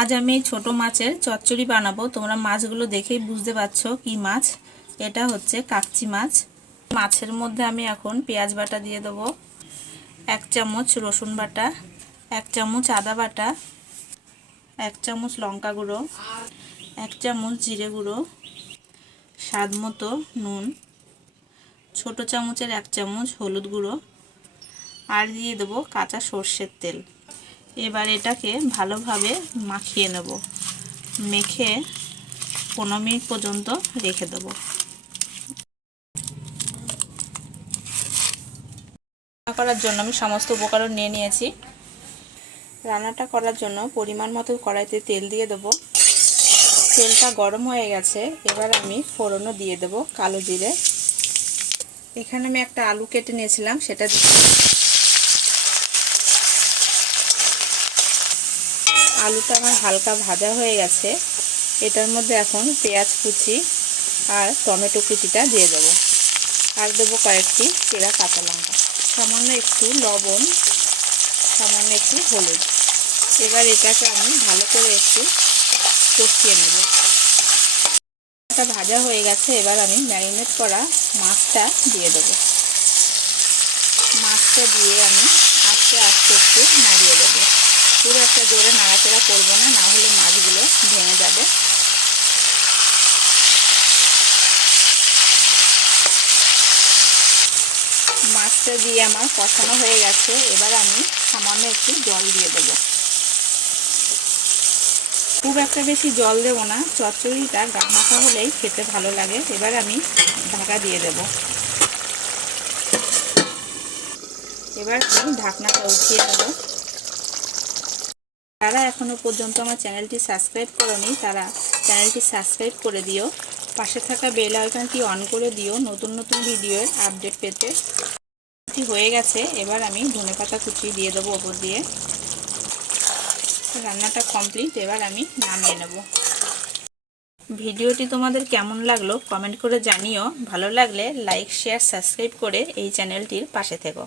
আজ আমি ছোট মাছের চচ্চড়ি বানাবো। তোমরা মাছগুলো দেখেই বুঝতে পারছো কি মাছ। এটা হচ্ছে কাকচি মাছ। মাছের মধ্যে আমি এখন পেঁয়াজ বাটা দিয়ে দেবো, 1 চামচ রসুন বাটা, 1 চামচ আদা বাটা, 1 চামচ লঙ্কা গুঁড়ো, 1 চামচ জিরে গুঁড়ো, স্বাদ মতো নুন, ছোট চামচের 1 চামচ হলুদ গুঁড়ো, আর দিয়ে দেবো কাঁচা সর্ষের তেল। এবার এটাকে ভালোভাবে মাখিয়ে নেব। মেখে 15 মিনিট পর্যন্ত রেখে দেবো। রান্না করার জন্য আমি সমস্ত উপকরণ নিয়ে নিয়েছি। রান্নাটা করার জন্য পরিমাণ মতো কড়াইতে তেল দিয়ে দেবো। তেলটা গরম হয়ে গেছে, এবার আমি ফোড়নও দিয়ে দেবো কালো জিরে। এখানে আমি একটা আলু কেটে নিয়েছিলাম, সেটা আলুটা আমার হালকা ভাজা হয়ে গেছে। এটার মধ্যে এখন পেঁয়াজ কুচি আর টমেটো কুচিটা দিয়ে দেবো, আর দেবো কয়েকটি চেরা কাঁচা লঙ্কা, সামান্য একটু লবণ, সামান্য একটু হলুদ। এবার এটাকে আমি ভালো করে একটু কষিয়ে নেব। এটা ভাজা হয়ে গেছে, এবার আমি ম্যারিনেট করা মাছটা দিয়ে দেবো। মাছটা দিয়ে আমি আস্তে আস্তে একটু নাড়িয়ে দেবো। খুব একটা জোরে নাড়াচাড়া করবো না, না হলে মাছগুলো ভেঙে যাবে। মাছটা দিয়ে আমার কষানো হয়ে গেছে, এবার আমি সামান্য একটু জল দিয়ে দেবো। খুব একটা বেশি জল দেবো না, চচ্চড়িটা গামাখা হলেই খেতে ভালো লাগে। এবার আমি ঢাকা দিয়ে দেব। এবার আমি ঢাকনাটা উঠিয়ে নেব। যারা এখনো পর্যন্ত আমার চ্যানেলটি সাবস্ক্রাইব করোনি তারা চ্যানেলটি সাবস্ক্রাইব করে দিও, পাশে থাকা বেল আইকনটি অন করে দিও নতুন নতুন ভিডিওর আপডেট পেতে। হয়ে গেছে, এবার আমি ধনেপাতা কুচি দিয়ে দেবো ওপর দিয়ে। রান্নাটা কমপ্লিট, এবার আমি নামিয়ে নেব। ভিডিওটি তোমাদের কেমন লাগলো কমেন্ট করে জানিও। ভালো লাগলে লাইক, শেয়ার, সাবস্ক্রাইব করে এই চ্যানেলটির পাশে থেকো।